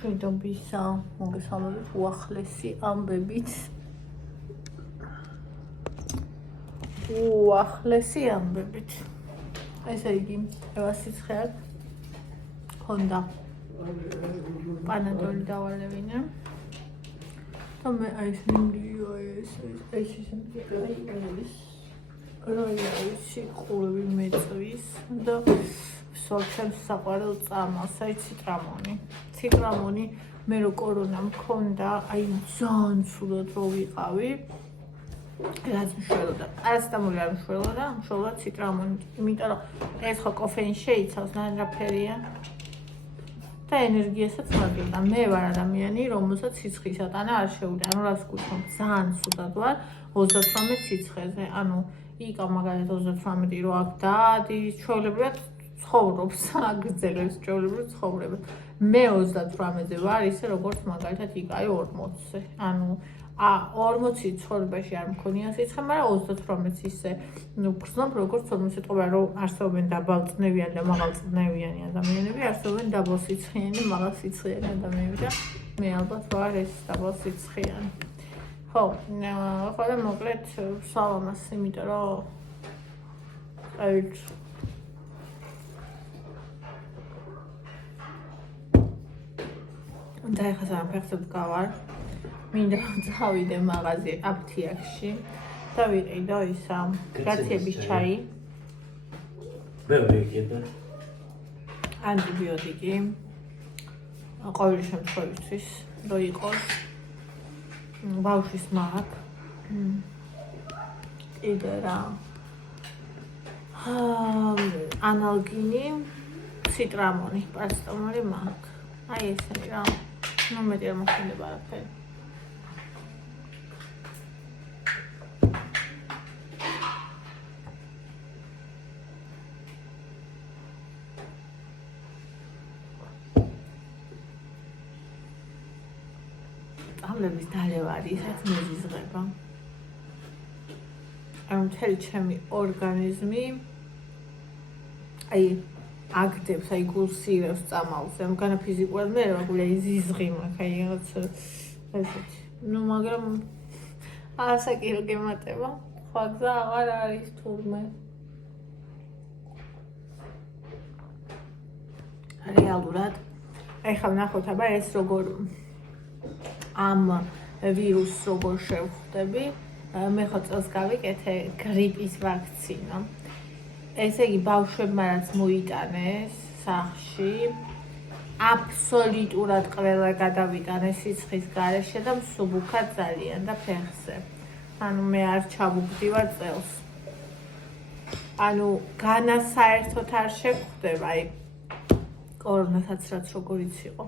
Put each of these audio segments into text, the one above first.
მშვიდობისა, მოგესალმებით, უახლესი ამბებით. ესე იგი, ევასიცხეად ჰქონდა პანადოლი დავალევინე. და მე აი ეს მინდიო ეს სიყურები მეწვის და სოჩემს საყვარელ წამალს, აი ციტრამონი, მე რო კორონა მქონდა, აი ძალიან ცუდად რო ვიყავი. რაც მშველოდა, პარაცეტამოლი არ მშველოდა, მშველოდა ციტრამონი, იმიტომ რომ ეს ხო კოფეინს შეიცავს, ნაირაფერია და ენერგიასაც მაგებდა. მე ვარ ადამიანი, რომელსაც სიცხის ატანა არ შეუძლია, ანუ რას გულისხმობ, ძალიან ცუდად ვარ 38 სიცხეზე, ანუ იკა მაგალითად 38 რო აქ დადის, ჩვეულებრივად ცხოვრობს, აგრძელებს ჩვეულებრივ ცხოვრებას. მე 38-ზე ვარ, ისე როგორც მაგალითად იკაი 40-ზე, ანუ 40 ცხოვრებაში არ მქონია სიცხე, მაგრამ 38-ს ისე ვგრძნობ, როგორც 40-ზე ტყობა, რომ არსებობენ დაბალწნევიანი და მაღალწნევიანი ადამიანები, არსებობენ დაბალსიცხიანი და მაღალსიცხიანი ადამიანები და მე ალბათ ვარ ეს დაბალსიცხიანი. ხო, ახლა მოკლედ ვსვამ ამას, იმიტომ რომ და ეხლა სამ ფეხზე ვგავარ. მინდა წავიდე მაღაზია აფთიაქში და ვიყიდო ისა გაცების ჩაი. ბევრი ანტიბიოტიკი. ყოველი შემთხვევისთვის რო იყოს ბავშვის მაგ. კიდე რა. ანალგინი, ციტრამონი, პარაცეტამოლი მაგ. აი ესენი რა. ნუ მეტი არ მოხდება არაფერი. წამლების დალევარი, ისაც მეზიზღება. ანუ მთელი ჩემი ორგანიზმი აი აგდებს, აი გულსიირებს წამალზე, მაგრამ ფიზიკურად მე რა გვია იზიზღი მაქვს, აი რაღაც ესეთი. ნუ მაგრამ ასაკირო გემატება, სხვა გზა აღარ არის თურმე. რეალურად ეხლა ვნახოთ, აბა ეს როგორ ამ ვირუსს როგორ შევხვდები. მე ხო წელს გავიკეთე გრიპის ვაქცინა. ესე იგი ბავშვებმა რაც მოიტანეს სახლში, აბსოლუტურად ყველა გადავიტანეს სიცხის გარეშე და მსუბუქად ძალიან და ფეხზე. ანუ მე არ ჩავუგდივარ წელს. ანუ განასაერთოდ არ შეგხვდება, აი კორონასაც რაც როგორიც იყო.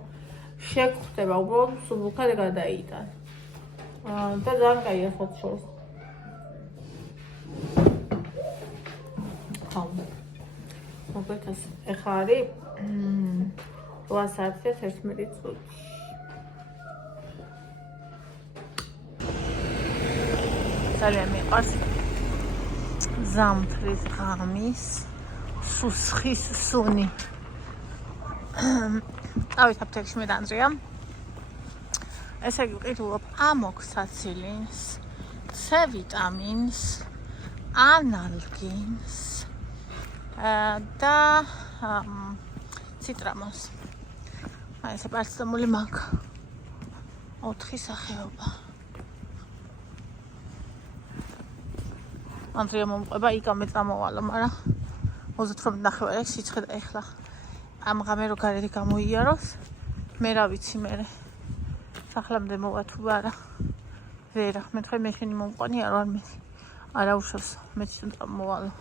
შეგხვდება, უბრალოდ მსუბუქად გადაიტან. და ძალიან კაია ხოთ შორს. მოკლედ ეხლა არის 8 საათი და 11 წუთი. ძალიან მიყვარს ზამთრის ღამის სუსხის სუნი. წავით აფთიაქში მე და ანდრია. ესე იგი ვყიდულობ ამოქსიცილინს, C ვიტამინს, ანალგინს და ციტრამონს. აი ეს პარაცეტამოლი მაქვს 4 სახეობა. ანდრია მომყვება, იკა მე წამოვალა, მაგრამ 38.5 სიცხე და ეხლა ამ ღამე რო გარეთ გამოიაროს, მე რა ვიცი მე სახლამდე მოვა თუ არა. ვერა, მე თქვენ მეშინი მომყვანი არ ვარ მე. არა უშავს, მე თვითონ მოვალო.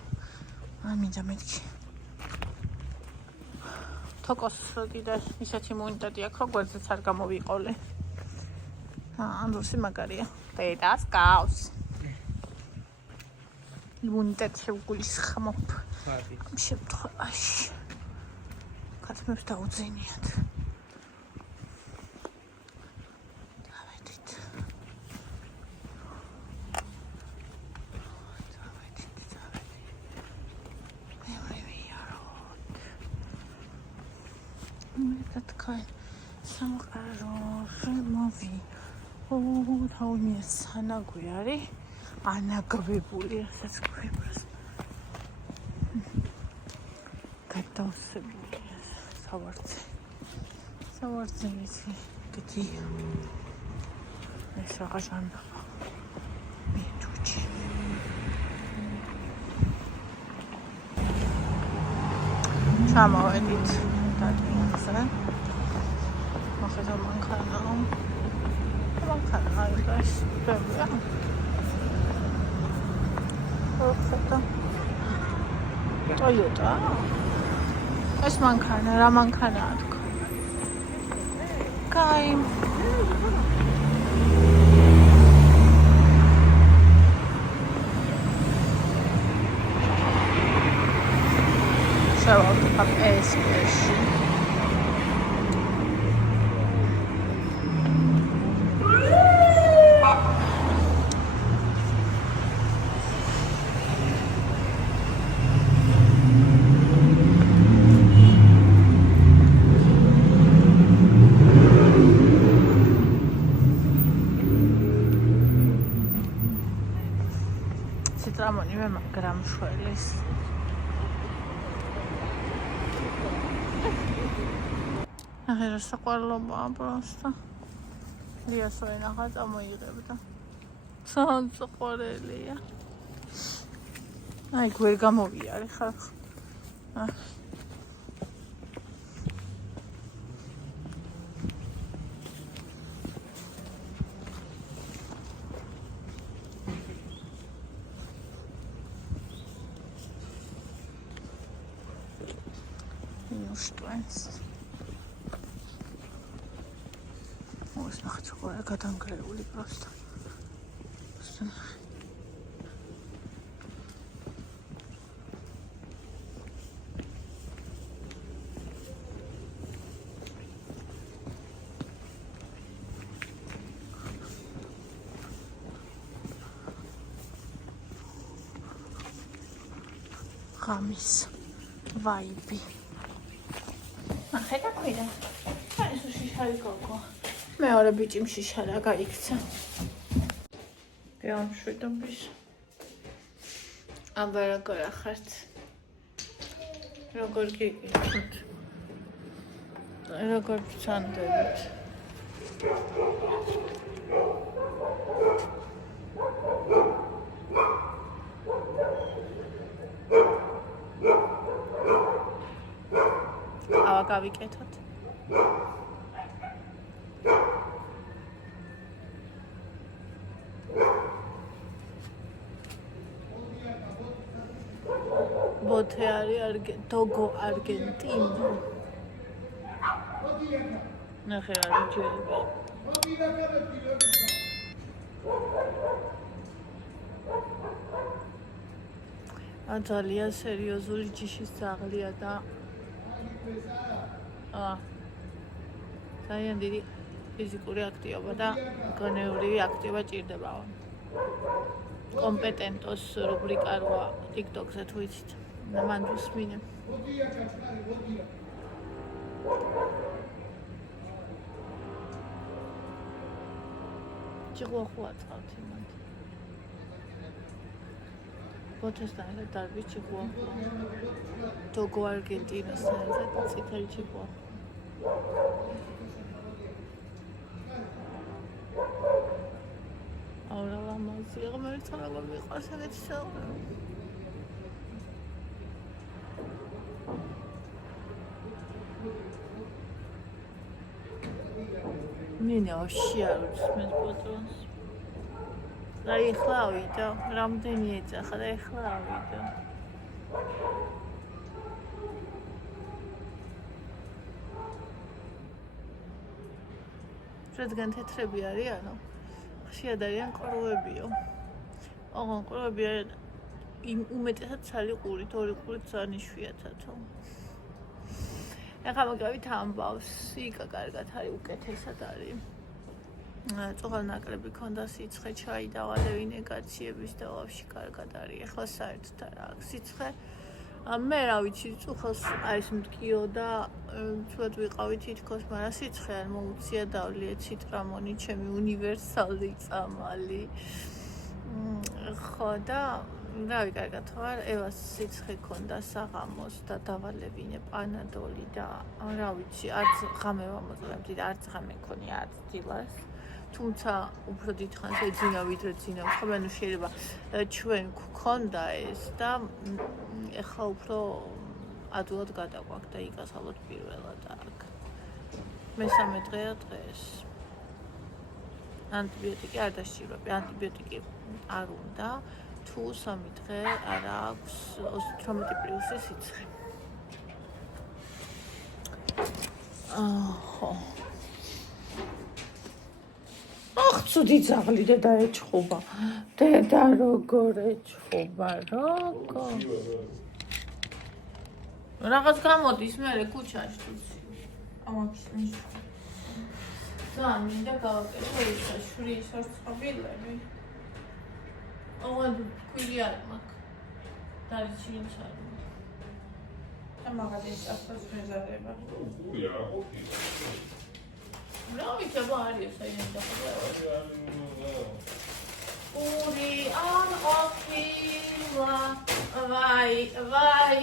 მინდა მეთქი. თოკოს კიდე ისეთი იმუნიტეტი აქვს, რომ გვერდზეც არ გამოვიყოლე. ანდროსი მაგარია. დედას გავს. იმუნიტეტი შევგულისხმობ. ამ შემთხვევაში. კაცმებს დაუძინიათ. სამყაროში მოვი თავი სანაგვი არის ანაგბებული რასაც ქვიბრს გადავსებული სავარცე ისი გდია ეს რაღაც ჟანდაბა მიტუჩი ჩამოვედით დადგინზე მოხდა მანქანა არის ბევრია Toyota ეს მანქანა რა მანქანაა თქო კაი შევავდებ PSP-ში ციტრამონი მე მაგრამ შველის ახლა რა საყვარლობაა პროსტა ლიას ვენახა წამოიღებდა საყვარელია აი გვერ გამოვიარე ხალხ Штуэнс. Ось нахто я გადანგრეული просто. ღამის ვაიბი ხედა ქვიდა აი ეს შიშარი გოგო მეორე ბიჭი შიშარა გაიქცა გამშვიდობის აბა როგორ ახართ როგორ გიგიჩით როგორ ჩანდებით გავიკეთოთ ბოთე არის დოგო არგენტინო ნახე რა ჯერები ძალიან სერიოზული ჯიშის ძაღლია და ძალიან დიდი ფიზიკური აქტივობა და გონეური აქტივობა ჭირდება. კომპეტენტოს რუბრიკა როა TikTok-ზე თუ იცით. მან უსმინე. ჭიღვახუა წავთ იმან. ბოთესთან ერთად დარბი ჭიღვახუა. დოგო არგენტინოსთან ერთად წითელი ჭიღვახუა. Ahora vamos a ir a comer esta agua mi casa de chao. Mine ošiarus mēs potros. Lai hlauīto, ramdeniece, lai hlauīto. რადგან თეთრები არიანო ხშირად არიან ყრუებიო ოღონ ყრუები არიან უმეტესად ცალი ყურით ორი ყურით ძალიან იშვიათათო ეხლა მოგავით ამბავს სიკა კარგად არის უკეთესად არის წოღალ ნაკლები ქონდა სიცხე ჩაიდავა და ვინეგაციების და ვაფშე კარგად არის ეხლა საერთოდ არა აქვს სიცხე მე რა ვიცი, წუხოს არის მткиო და ცუდ ვიყავი თითქოს, მაგრამ სიცხე არ მოუწია დავლიე ციტრამონი, ჩემი უნივერსალური წამალი. ხო და რავი, კარგად ვარ, ევას სიცხე ქონდა საღამოს და დავალებინე პანადოლი და რა ვიცი, არც ღამე ვამოწევდი და არც ღამე მქონია არც დილას. თუმცა უფრო დიდხანს ეძინა ვიდრე ძინა, ხოლმე ნუ შეიძლება ჩვენ გქონდა ეს და ეხლა უფრო ადვილად გადაგვაქვს და იგასალოთ პირველად აქ. მესამე დღეა დღეს. ანტიბიოტიკი არ დასჭიროები, ანტიბიოტიკი არ უნდა, თუ 3 დღე არ აქვს 18+ სიცხე. ხო. ცუდი ძაღლი დედა ეჩხუბა. დედა როგორ ეჩხუბა, როგორ. რაღაც გამოდის მერე ქუჩაში თუცი. ამაქვს ნიშნა. ძალიან მინდა გავაკეთო ისა შურის ორწყობილები. ოღონდ ქვილი არ მაქვს. დარჩინს არ. და მაგადის ახალს მეზარება. გულია ყოფილი. რა ვიცი, არის საერთოდ და ორი ან ოფილა ვაი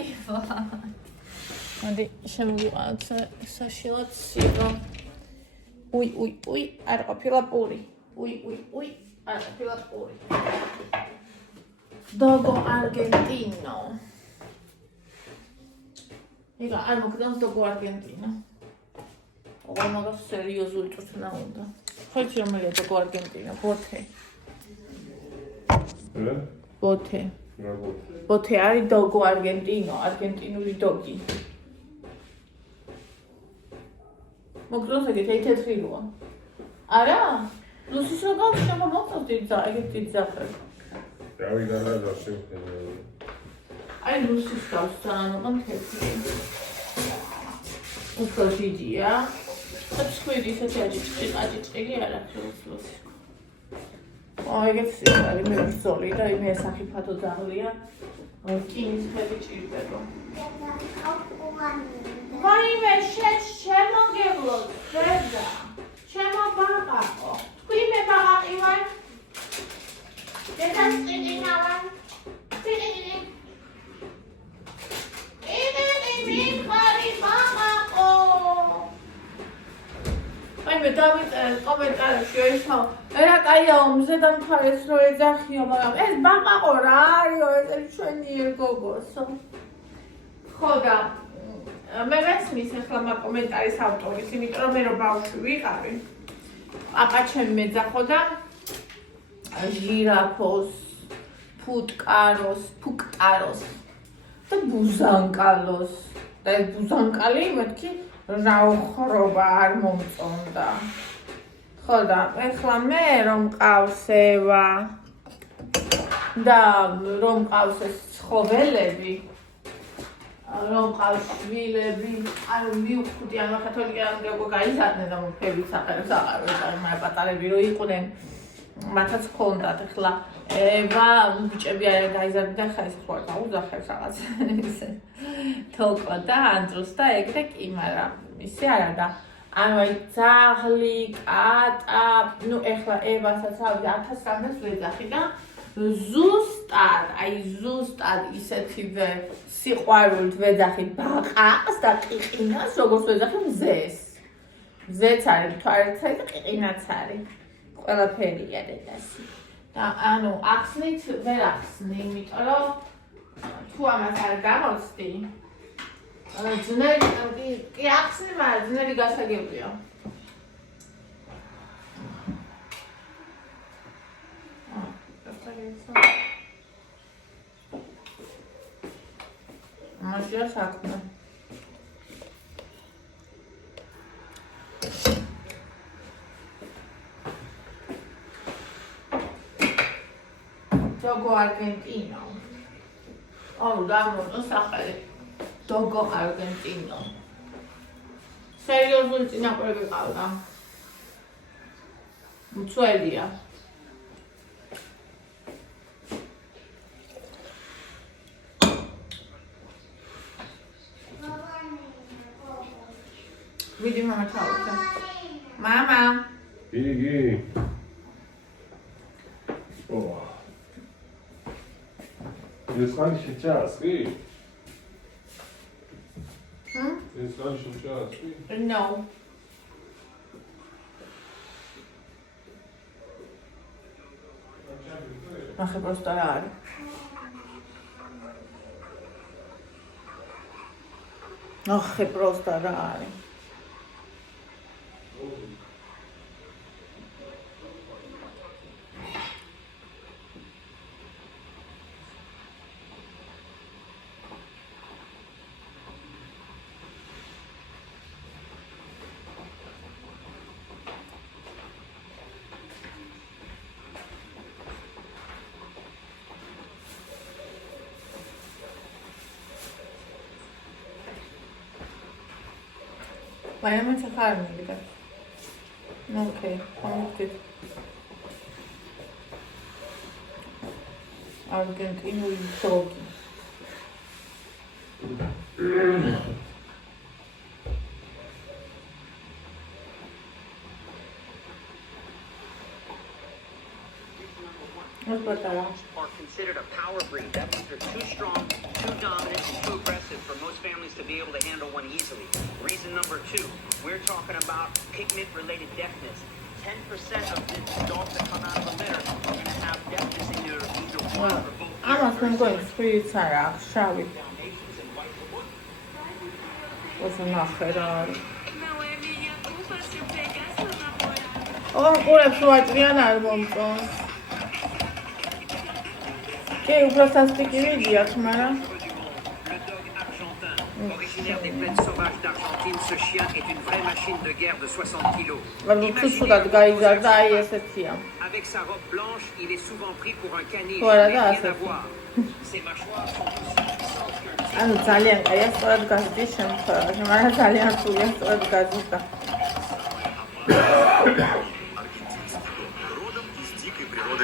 მოდი შემოვიყავთ საშილად სირო უი არ ყოფილა პური უი არ ყოფილა პური დოგო არგენტინო იგა არ მოგდანს დოგო არგენტინო ოღონდ მაგას სერიოზული წვრთნა უნდა. ხოჭი რომელია დოგო არგენტინა? ბოთე. ბოთე. ბოთე არის დოგო არგენტინო, არგენტინული დოგი. მოგდოს ეგეთი თეთრია. არა? ლუსის რო გავშება მოგწევთ ეგეთი ძახა. რავი გადადა შევხედე. აი ლუსის გავსთან ოღონდ თეთრი. უფრო დიდია. სკვიდი ისეთი აჭიჭილი არ აქვს ლუსი. ეგეც არის მე ვსწოლი და მე საფათო ძაღლია. რკინის ფერი ჭირდება. ვაიმე შემოგევლოთ დედა. ჩემო ბაყაყო. თქვი მე ბაყაყი ვარ. დედა წინა ვარ. წინა. მე ხარი ბაყაყო. აი მე დავიწერე კომენტარებში ისო რა კაია ომზე და მხარეს რო ეძახიო მაგრამ ეს ბაყაყო რა არისო ეს ჩვენი გოგოსო ხო და მე მესმის ახლა მაგ კომენტარის ავტორის იმიტომ რომ მე რო ბავშვი ვიყავი აკა ჩემი მეძახოდა ჟირაფოს ფუტკაროს და ბუზანკალოს და ეს ბუზანკალი მეთქი რაუხრობა არ მომწონდა. ხო და ეხლა მე რომ მყავს ევა და რომ მყავს ეს ცხოველები, რომ მყავს შვილები, ანუ მივხვდი ამ კათოლიკე ამ გაიზარდნენ და მოფებით საყარებს აყარებენ, მაგრამ პატარები რო იყვნენ მათაც ჰქონდათ ეხლა ევა ბიჭები არ გაიზარდნენ ხა ეს ხო დაუძახებს რაღაც ესე თოკო და ანდროს და ეგრე კი მაგრამ ისე არა და ანუ აი ძაღლი კატა ნუ ეხლა ევასაც ავი 1000 რამდენს ვეძახი და ზუსტად ისეთივე სიყვარულით ვეძახი ბაყაყს და ყიყინას როგორც ვეძახი მზეც არის თვალცაი და ყიყინაც არის ყველაფერია დედასი და ანუ ახსნით ვერ ახსნი იმიტომ რომ თუ ამას არ გამოცდი ძნელი კი ახსნი მაგრამ ძნელი გასაგებია მაშია საქმე Dogo Argentino. Oh, dammi, sapere. Dogo Argentino. Seriously, tina quello che causa. Muczuelia. მამა ჩაუცა. მამა. იგი. ო. ეს ხანი შეჭას, კი? ეს ხანი შეჭას, კი? No. ნახე просто რა არის. ნახე просто რა არის. Bayağı çıkar mı bir de? Okay, tamam good. Argentino soğuk. Are considered a power breed. That means they're too strong, too dominant, and too aggressive for most families to be able to handle one easily. Reason number 2, we're talking about pigment-related deafness. 10% of the dogs that come out of a litter are going to have deafness in either one or both. I'm going to free Sarah, shall we? What's enough at all? Oh, what what we are album song. Okay, où ça se fait qu'il y a tout mal. Originaire des plaines sauvages d'Argentine, ce chien est une vraie machine de guerre de 60 kilos. Avec sa robe blanche, il est souvent pris pour un caniche, mais rien à voir. Ses mâchoires sont aussi puissantes que... ანუ ძალიან კაია, სწორად გაზრდი შემთხვევაში, მაგრამ ძალიან რთულია სწორად გაზრდა.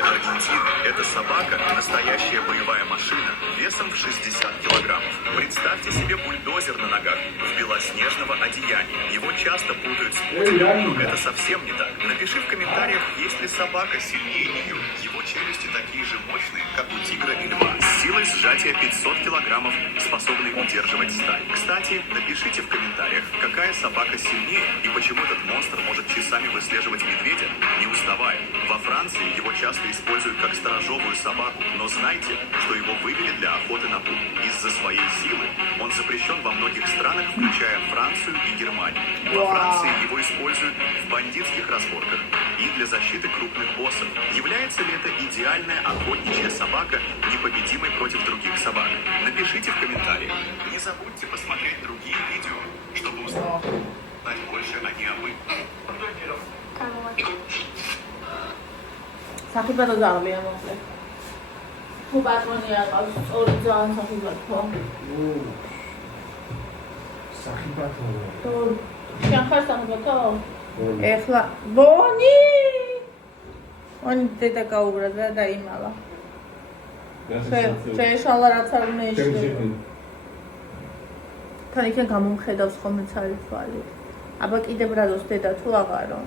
Аргентины. Эта собака – настоящая боевая машина весом в 60 килограммов. Представьте себе бульдозер на ногах в белоснежного одеяния. Его часто путают с пуделем, но это совсем не так. Напиши в комментариях, есть ли собака сильнее нее. Его челюсти такие же мощные, как у тигра и льва. С силой сжатия 500 килограммов, способный удерживать сталь. Кстати, напишите в комментариях, какая собака сильнее и почему этот монстр может часами выслеживать медведя, не уставая. Во Франции его часто используют как сторожевую собаку, но знайте, что его вывели для охоты на пух. Из-за своей силы он запрещен во многих странах, включая Францию и Германию. Во Франции его используют в бандитских разборках и для защиты крупных боссов. Является ли это идеальная охотничья собака, непобедимой против других собак? Напишите в комментариях. Не забудьте посмотреть другие видео, чтобы узнать больше о необычных. საფიბათო ძალიან მოკლე. თუ ბატონია ყავს ორი ძალიან საფიბათო. საფიბათო. შენ ხარ საფიბათო? ეხლა ბონი. oni დედა გაუბრა და იმალა. შეეშალა რაც არ მეშლება. თან იქენ გამომხედავს ხოლმე ცალი თვალი. აბა კიდე ბრადოს დედა თუ აღარო.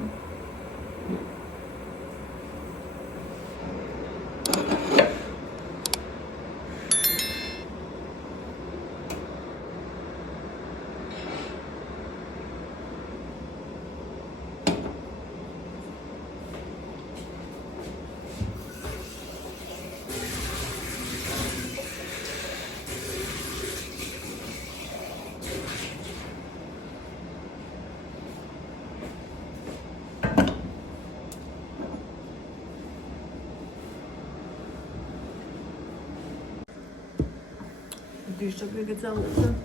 Dişte bir güzel olsun.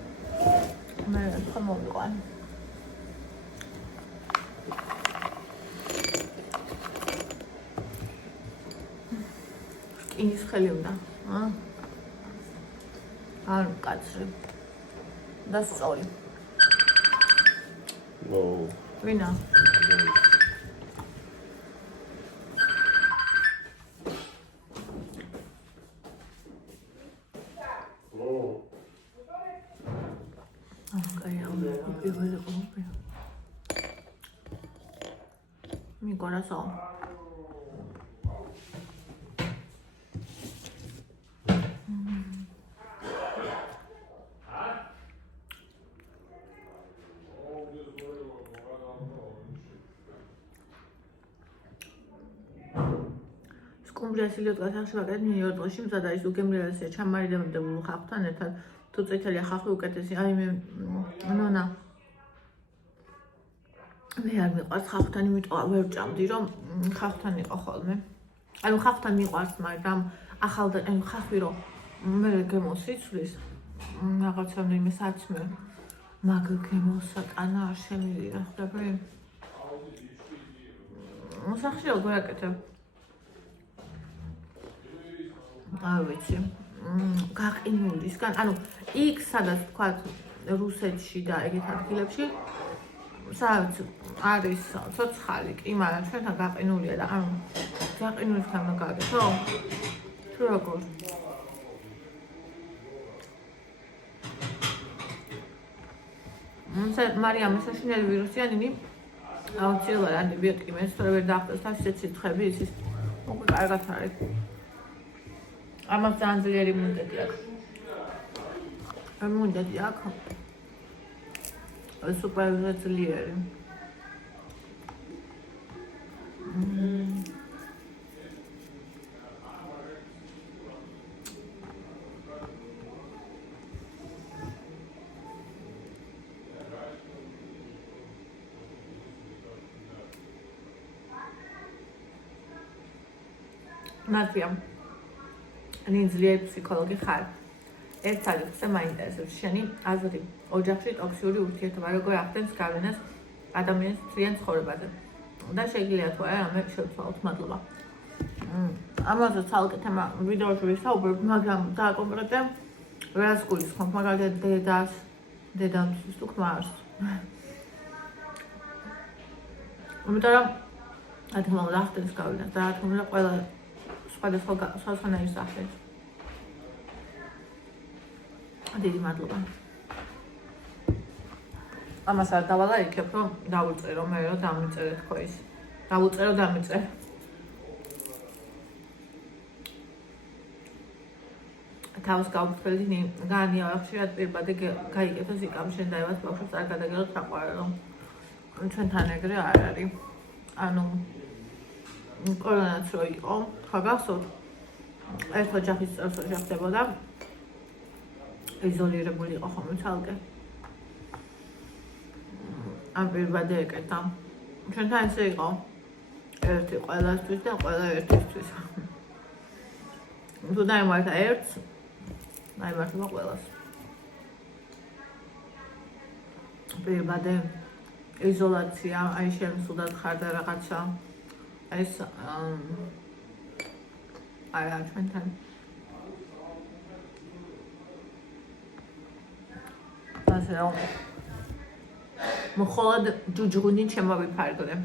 Evet, tamam var. İngiliz xeliunda. არ მკაცრი. და სწორი. Wow. ვინა? Mi corazón. Скумბრიას ილიოტკას ახშევაკეთ ნიუ-იორკში მზად არის უგემრიელესია ჩამარიდებულ ხალხთან ერთად თუ წითელი ხალხი უკეთესი აი მე ნონა მე არ მიყვარს ხალხთან იმიტომ ვერ ვჭამდი რომ ხალხთან იყო ხოლმე ანუ ხალხთან მიყვარს მაგრამ ახალ ანუ ხალხი რომ მე გემოსიცვლის რაღაცამდე საქმე მაგ გემოსატანა არ შემიძლია ხდები მოსახში როგორ აკეთებ არ ვიცი გაყინულისგან ანუ იქ სადაც თქვა რუსეთში და ეგეთ ადგილებში სადაც არის ცოცხალი კი მაგრამ ჩვენთან გაყინულია და ანუ გაყინულისგან მაგარეთო თუ როგორ მარიამ საშინელი ვირუსია ნინი აუცილებლად ანტიბიოტიკი მე ვერ დაახტეს და სიცოცხლები ის უკვე კარგად არის ამას ძალიან ძლიერი იმუნიტეტი აქვს. იმუნიტეტი აქვს. სუპერ ძლიერი. ნათია ნინ ძლიერი ფსიქოლოგი ხარ. ერთ ალიფზე მაინტერესებს შენი აზრი ოჯახში ტოქსიური ურთიერთობა როგორ ახდენს გავლენას ადამიანის ძლიერ ცხოვრებაზე. და შეგიძლია თუ არა რამე შევცვალოთ მადლობა. ამაზე ცალკე თემა ვიდეოში ვისაუბრებ, მაგრამ დააკონკრეტე რას გულისხმობ, მაგალითად დედამისის თუ ქმარს. იმიტომ რომ რა თქმა უნდა ახდენს გავლენას და რა თქმა უნდა ყველა სხვადასხვანაირი სახით. დიდი მადლობა. ამას არ დავალაიქებ, რომ დავუწერო მე რომ დამიწერე თქო ის. დავუწერო დამიწერე. თავს გავფრთხილდი განია ხშირად პირბადე გაიგეთო სიკამშენ დაევას ბავშვებს არ გადაგელოთ საყვარელო. ჩვენთან ეგრე არ არის. ანუ კორონაც რო იყო, ხა გახსოვთ? ერთ ოჯახის წევს ოჯახდებოდა. იზოლირებული იყო ხოლმე ცალკე. ამ პირბადე ეკეთა. ჩვენთან ესე იყო. ერთი ყველასთვის და ყველა ერთისთვის. თუ დაიმართა ერთს, დაიმართა ყველას. პირბადე იზოლაცია, აი შემსუდად ხარ და რაღაცა. ეს არა ჩვენთან. ასე რომ მხოლოდ ჯუჯღუნი შემოვიფარგლე.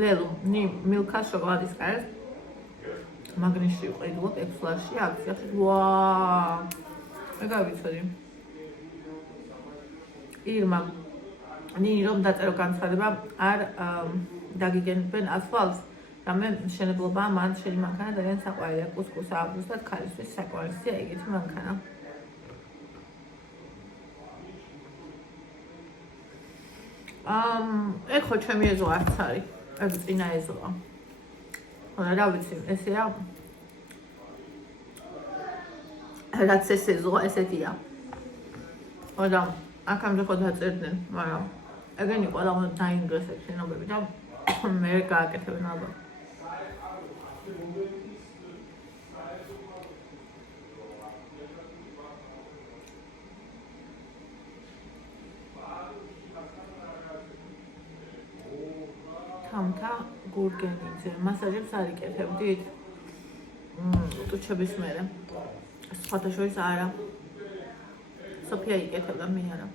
ლელუ, ნი მილქა შოკოლადის კარს. მაგნიში ვყიდულობ 6 ლარში აქციაში. ვაა! მე გავიცოდი. ირმა ნინი რომ დაწერო განცხადება არ დაგიგენებენ ასფალტს რამე მშენებლობა მან შენი მანქანა ძალიან საყვარელია კუსკუსა აბრუსტად ქალისთვის საყვარელია ეგეთი მანქანა ეხო ჩემი ეზო არც არის ეს წინა ეზოა რა ვიცი ესეა რაც ეს ეზოა ესეთია და აქამდე ხო დაწერდნენ მაგრამ ეგენი ყველა უნდა დაინგრეს ეს შენობები და მე გააკეთებენ ალბათ. თამთა გურგენიძე მასაჟებს არ იკეთებდით? ტუჩების მერე. სხვათა შორის არა. სოფია იკეთებდა მე არა.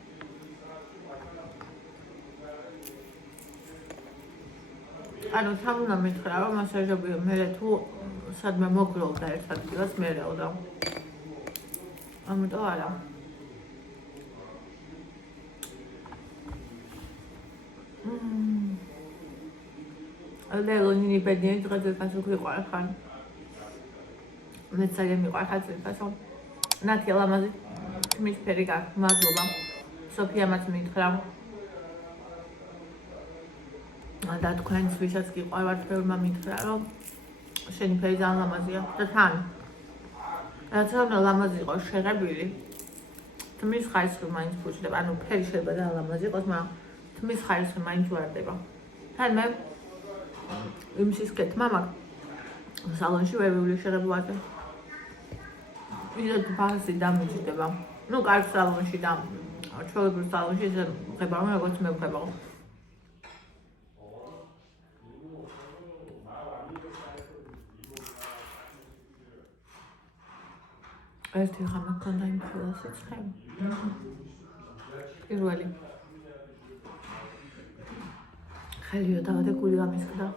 ანუ თან უნდა მითხრა რომ მასაჟები მე თუ სადმე მოგლოვდა ერთ ადგილას მერეოდა. ამიტომ არა. ლელონინი ბედნიერი დღეზე გასულ გიყვარხ ხან. მე ძალიან მიყვარხ ძილფასო. ნათი ლამაზი თმის ფერი გაქვს, მადლობა. სოფიამაც მითხრა. და თქვენს ვისაც გიყვართ ბევრმა მითხრა, რომ შენი ფერი ძალიან ლამაზია და თან. რაც უნდა ლამაზი იყოს შეღებილი. თმის ხარისხი მაინც ფუჭდება, ანუ ფერი შეიძლება ძალიან ლამაზი იყოს, მაგრამ თმის ხარისხი მაინც ვარდება. თან მე იმის კეთმა მაქვს სალონში ვერ ვივლი შეღებულაზე. ვიდრე ბაზი დამიჯდება. ნუ კარგ სალონში და ჩვეულებრივ სალონში ისე ვღებავ, როგორც მე ვღებავ. ერთი ღამე მქონდა იმ ფილოსოფიე. პირველი. ხელიო დავადე გული გამისკდა.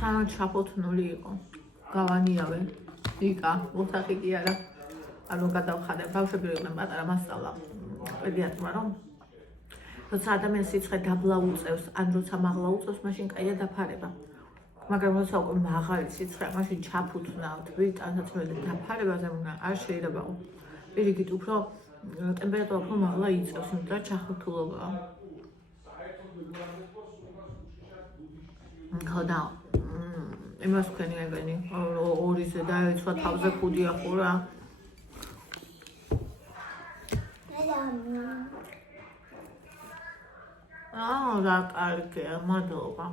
თან ჩაფოთნული იყო. გავანიავე. იკა, ოთახი კი არა. ანუ გადავხადე. ბავშვები იყვნენ პატარა მასწავლა. პედიატრმა რომ როცა ადამიანს სიცხე დაბლა უწევს, ან როცა მაღლა უწევს, მაშინ კაია დაფარება. მაგრამ როცა უკვე მაღალი სიცხე, მაშინ ჩაფუთნა თვით, ანაცვლელი დაფარებაზე უნდა არ შეიძლება. პირიქით უფრო ტემპერატურა უფრო მაღლა იწევს, იმიტომ რომ ჩახუთულობაა. ხოდა იმას ვქენი ეგენი, ორიზე დაეცვა თავზე 5 ახურა. რა კარგია, მადლობა.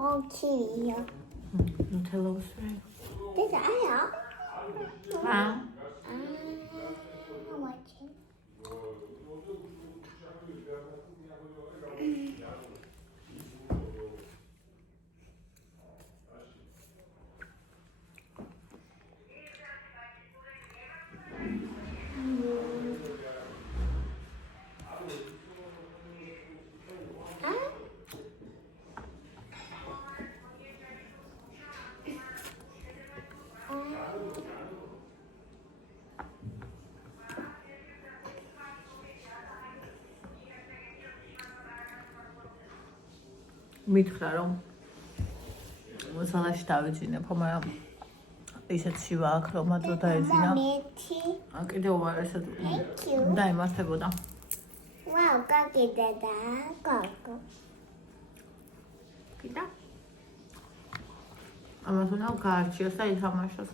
Okay. Nutella usre. This I Ah. watching. მითხრა რომ მოსალაში დავეძინებ, მაგრამ ისეთ შივა აქვს რომ მადლო დაეძინა. კიდევ ვარ ესეთ დაიმართებოდა. Wow, kakidada, koko. კიდე? ამას უნდა გაარჩიოს და ითამაშოს.